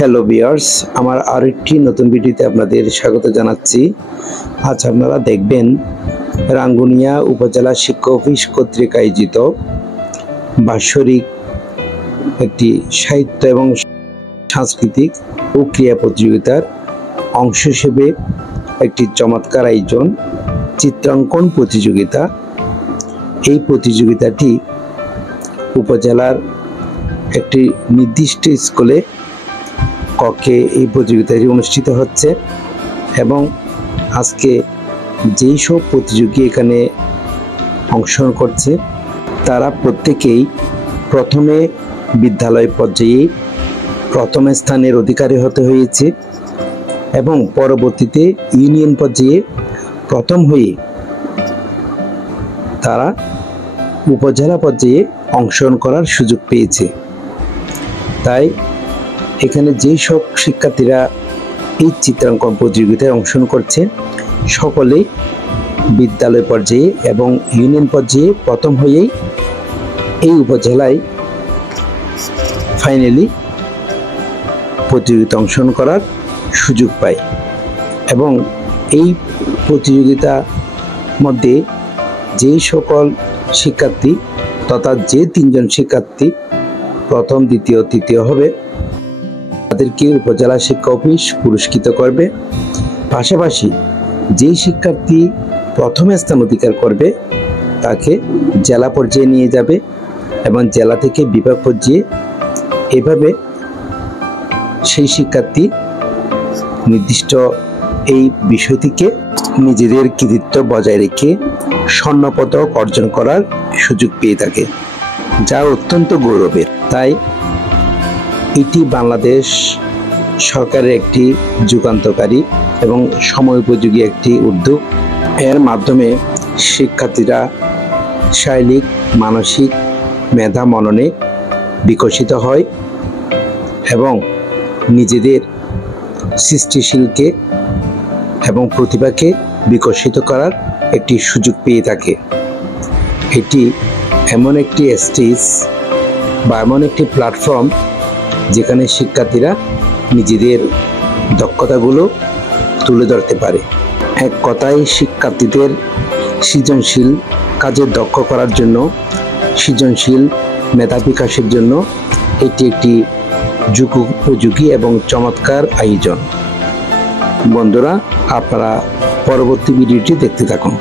Hello viewers, আমার আরেকটি নতুন ভিডিওতে আপনাদের স্বাগত জানাচ্ছি। আজ আপনারা দেখবেন রাঙ্গুনিয়া উপজেলা শিক্ষা অফিস কর্তৃক আয়োজিত বাৎসরিক একটি সাহিত্য এবং সাংস্কৃতিক ও ক্রীড়া প্রতিযোগিতার অংশ হিসেবে একটি চমৎকার আয়োজন চিত্রাঙ্কন প্রতিযোগিতা। এই প্রতিযোগিতাটি উপজেলার একটি নির্দিষ্ট স্কুলে কক্ষে এই প্রতিযোগিতাটি অনুষ্ঠিত হচ্ছে এবং আজকে যেই সব প্রতিযোগী এখানে অংশগ্রহণ করছে তারা প্রত্যেকেই প্রথমে বিদ্যালয় পর্যায়ে প্রথম স্থানের অধিকারী হতে হয়েছে এবং পরবর্তীতে ইউনিয়ন পর্যায়ে প্রথম হয়ে তারা উপজেলা পর্যায়ে অংশগ্রহণ করার সুযোগ পেয়েছে। তাই এখানে যেই সব শিক্ষার্থীরা এই চিত্রাঙ্কন প্রতিযোগিতায় অংশগ্রহণ করছে সকলেই বিদ্যালয় পর্যায়ে এবং ইউনিয়ন পর্যায়ে প্রথম হয়েই এই উপজেলায় ফাইনালি প্রতিযোগিতা অংশগ্রহণ করার সুযোগ পায় এবং এই প্রতিযোগিতার মধ্যে যেই সকল শিক্ষার্থী তথা যে তিনজন শিক্ষার্থী প্রথম দ্বিতীয় তৃতীয় হবে তাদেরকে উপজেলা শিক্ষা অফিস পুরস্কৃত করবে। পাশাপাশি যেই শিক্ষার্থী প্রথম স্থান অধিকার করবে তাকে জেলা পর্যায়ে নিয়ে যাবে এবং জেলা থেকে বিভাগ পর্যায়ে, এভাবে সেই শিক্ষার্থী নির্দিষ্ট এই বিষয়টিকে নিজেদের কৃতিত্ব বজায় রেখে স্বর্ণপদক অর্জন করার সুযোগ পেয়ে থাকে, যা অত্যন্ত গৌরবের। তাই এটি বাংলাদেশ সরকারের একটি যুগান্তকারী এবং সময়োপযোগী একটি উদ্যোগ। এর মাধ্যমে শিক্ষার্থীরা শারীরিক মানসিক মেধা মননে বিকশিত হয় এবং নিজেদের সৃষ্টিশীলকে এবং প্রতিভাকে বিকশিত করার একটি সুযোগ পেয়ে থাকে। এটি এমন একটি স্টেজ বা এমন একটি প্ল্যাটফর্ম যেখানে শিক্ষার্থীরা নিজেদের দক্ষতাগুলো তুলে ধরতে পারে। এক কথায় শিক্ষার্থীদের সৃজনশীল কাজে দক্ষ করার জন্য, সৃজনশীল মেধা বিকাশের জন্য এটি একটি যুগোপযোগী এবং চমৎকার আয়োজন। বন্ধুরা, আপনারা পরবর্তী ভিডিওটি দেখতে থাকুন।